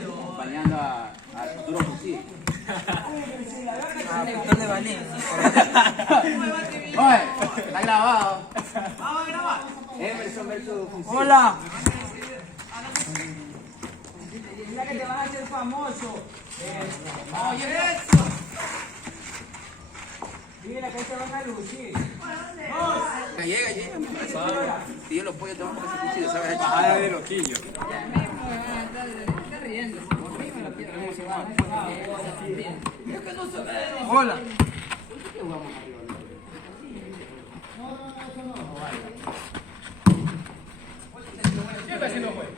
Acompañando al futuro fusil. Oye, está grabado. Vamos a grabar. Emerson versus fusil. Hola. Mira que te vas a hacer famoso. Oye, eso. Mira que te van a lucir. Llega. Si yo los pollos te van a poner ese cuchillo, ¿sabes? Bajada de loquillo. Hola. ¿Qué está haciendo, pues?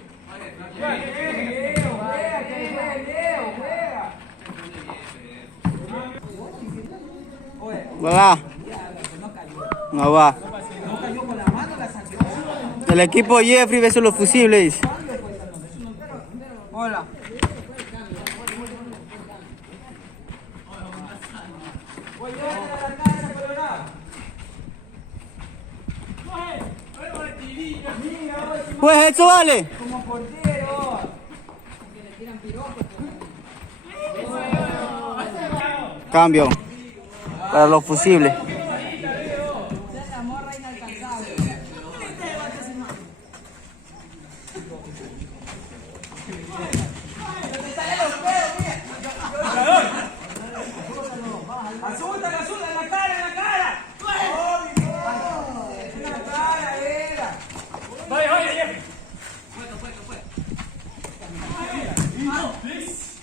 Va. No va. El equipo Jeffrey versus los fusibles. Hola. Pues eso vale. Como portero. Cambio. Para los fusibles. Azúcar, en la cara. En la cara, era. Oye, Jeffrey.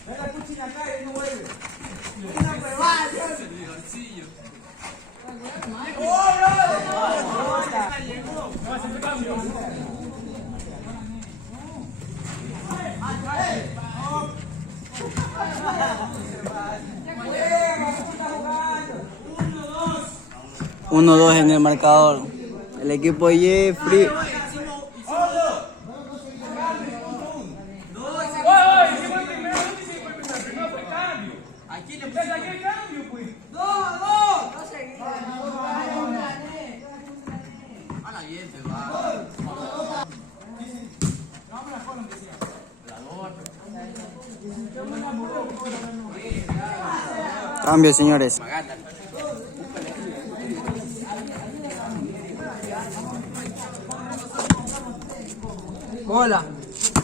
Ve la cuchilla acá y no vuelve. Una huevada, Dios. No vas a hacer cambio. Uno, dos en el marcador. El equipo de Jeffrey. Hicimos el primero fue cambio. Aquí el cambio, pues. Cambio, señores. Hola.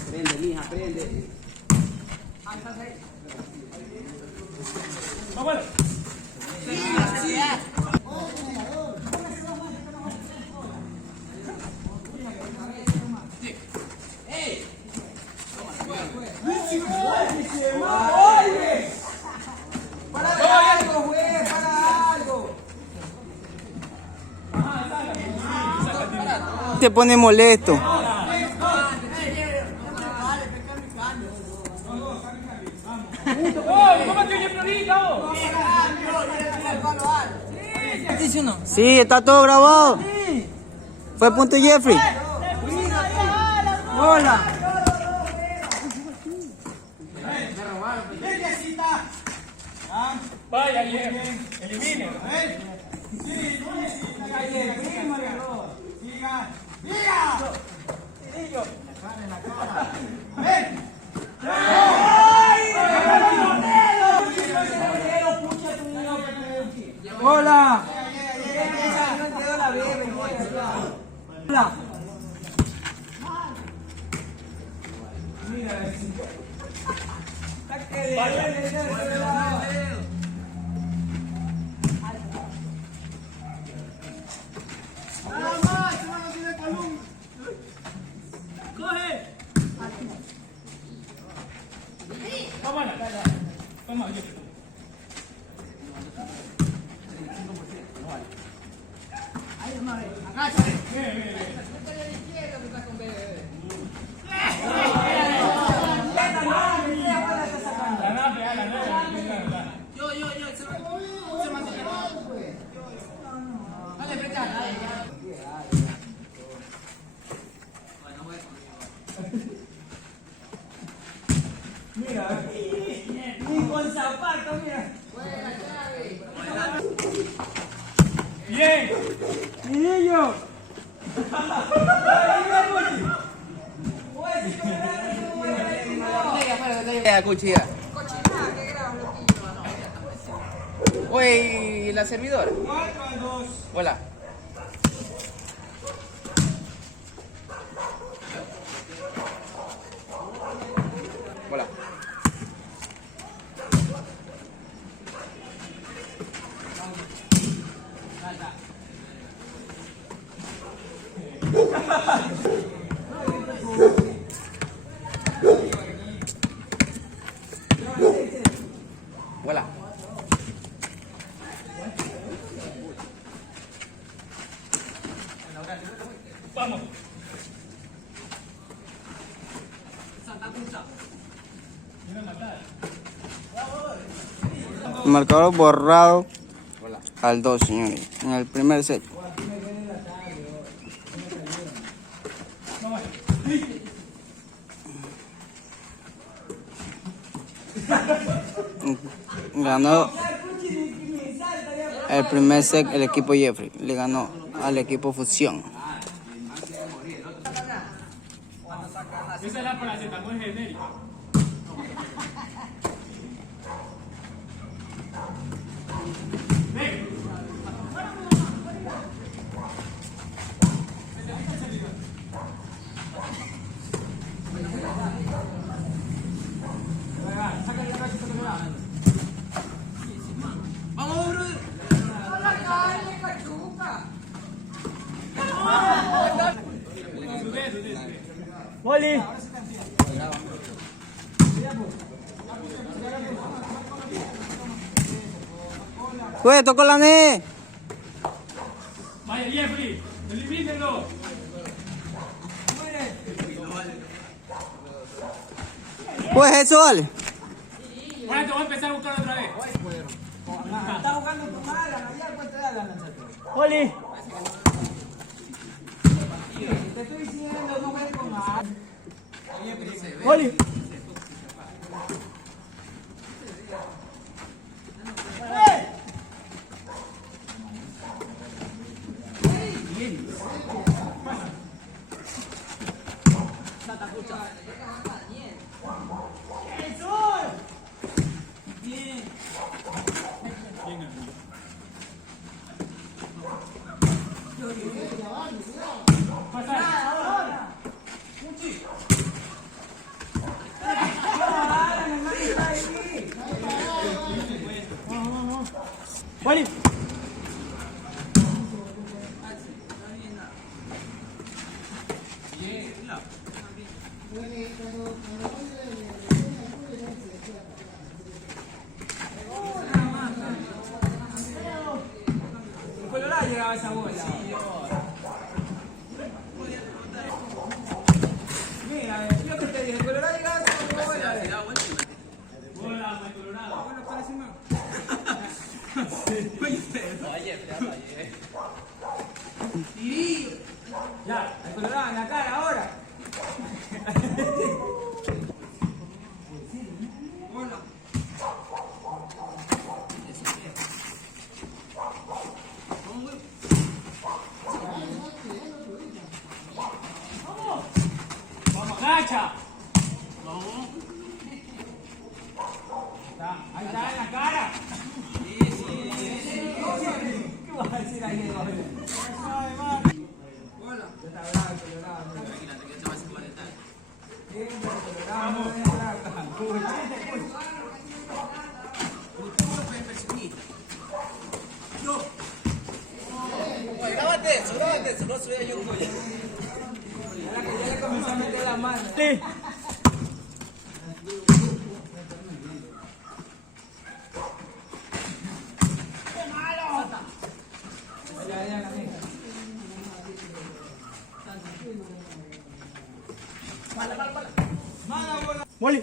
Prende, mija, prende. Vamos. Para algo, güey, para algo. Te pone molesto. ¿Cómo te Jeffrey ahorita? ¿Sí o no? Sí, está todo grabado. Fue punto Jeffrey. Hola. Vaya, Jeffrey. Elimine. Hola. Hola. Toma, Jeffrey. Mira, ni con zapatos, mira. Bien. Niño. Oye, La cuchilla. Cochinada, qué grave lo pillo. Oye, ¿y la servidora? 4-2. Hola. Hola. Hola. Vamos. El marcador borrado Hola. al 2, señores. En el primer set. Ganó el primer set el equipo Jeffrey. Le ganó al equipo Fusión. Esa es la paracetamol genérica. Ven. La calle, cachuca. Oli. ¡Pues, tocó la NE! Vaya, Jeffrey, elimínenlo. Pues eso, vale. Ahora te voy a empezar a buscar otra vez. Está jugando con Alan. Allá, ¿cuánto da Alan? Oli. Te estoy diciendo, no juegues con Alan. Oli. Oli. Colorado llegaba esa bola. Mira, lo que te dije, Colorado llegaba esa bola. Hola, my Colorado. Bueno, parece más. Ya, el Colorado en la cara ahora. Vamos, gacha. Ahí está, en la cara. ¿Qué vas a decir ahí? Hola. Está bravo el Colorado. Imagínate que te vas a calentar. Siempre el Colorado no es bravo. Grábate eso, no soy yo. Ahora que ya le comenzó a meter la mano. Sí. Oli.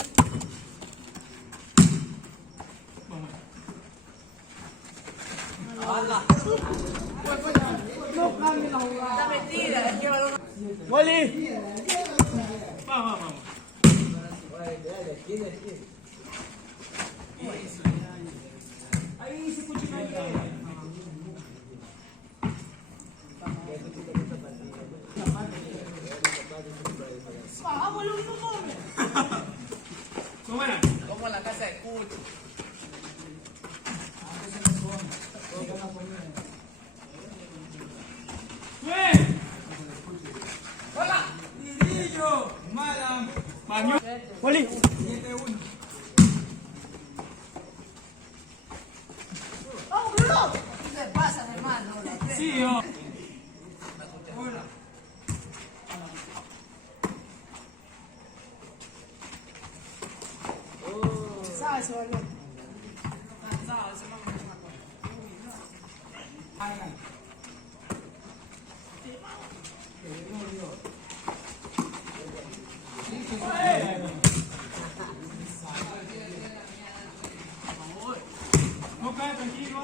Oli. Vamos, vamos. Ahí se escucha ahí. ¿Cómo era? Poli. 7-1. ¿Qué te pasa, mi hermano? Sí, yo. ¿Sabes ese balón? No cae, tranquilo.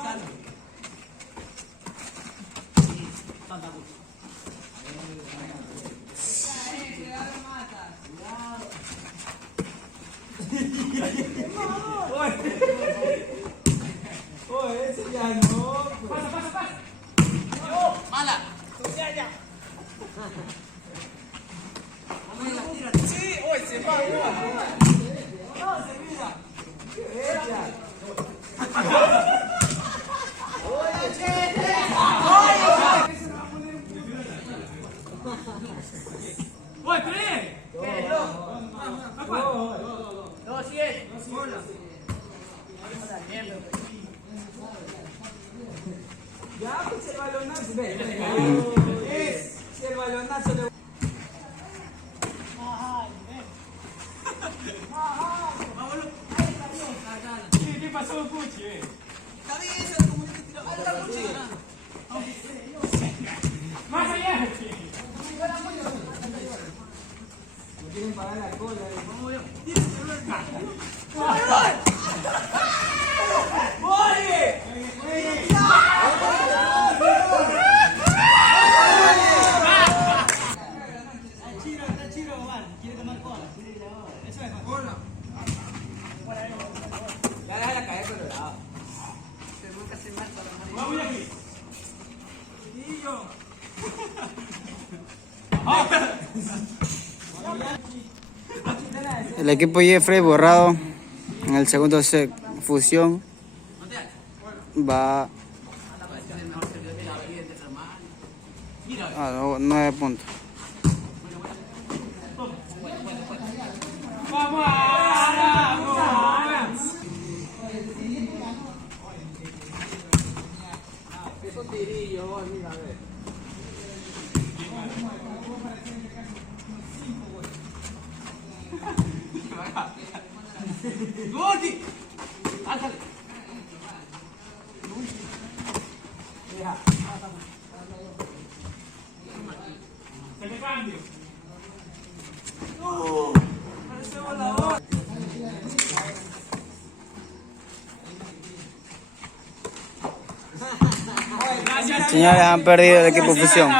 Oye, ese ya no. Pasa, pasa, pasa. ¡Mala! Sí, hoy se va. Oye, Pérez. ¡No, sigue! Ya, pues el balonazo. Si el balonazo le. ¿Qué pasó, Puchi? Más allá. No quieren pagar la cola. Ya déjala caer por el lado. Vamos aquí. El equipo Jeffrey borrado en el segundo set. Fusión va a 9 puntos. Vamos, vamos. Esos tirillos, mira, a ver. ¡Gordi! ¡Ándale! Se me cambio. Señores, han perdido el equipo Fusión.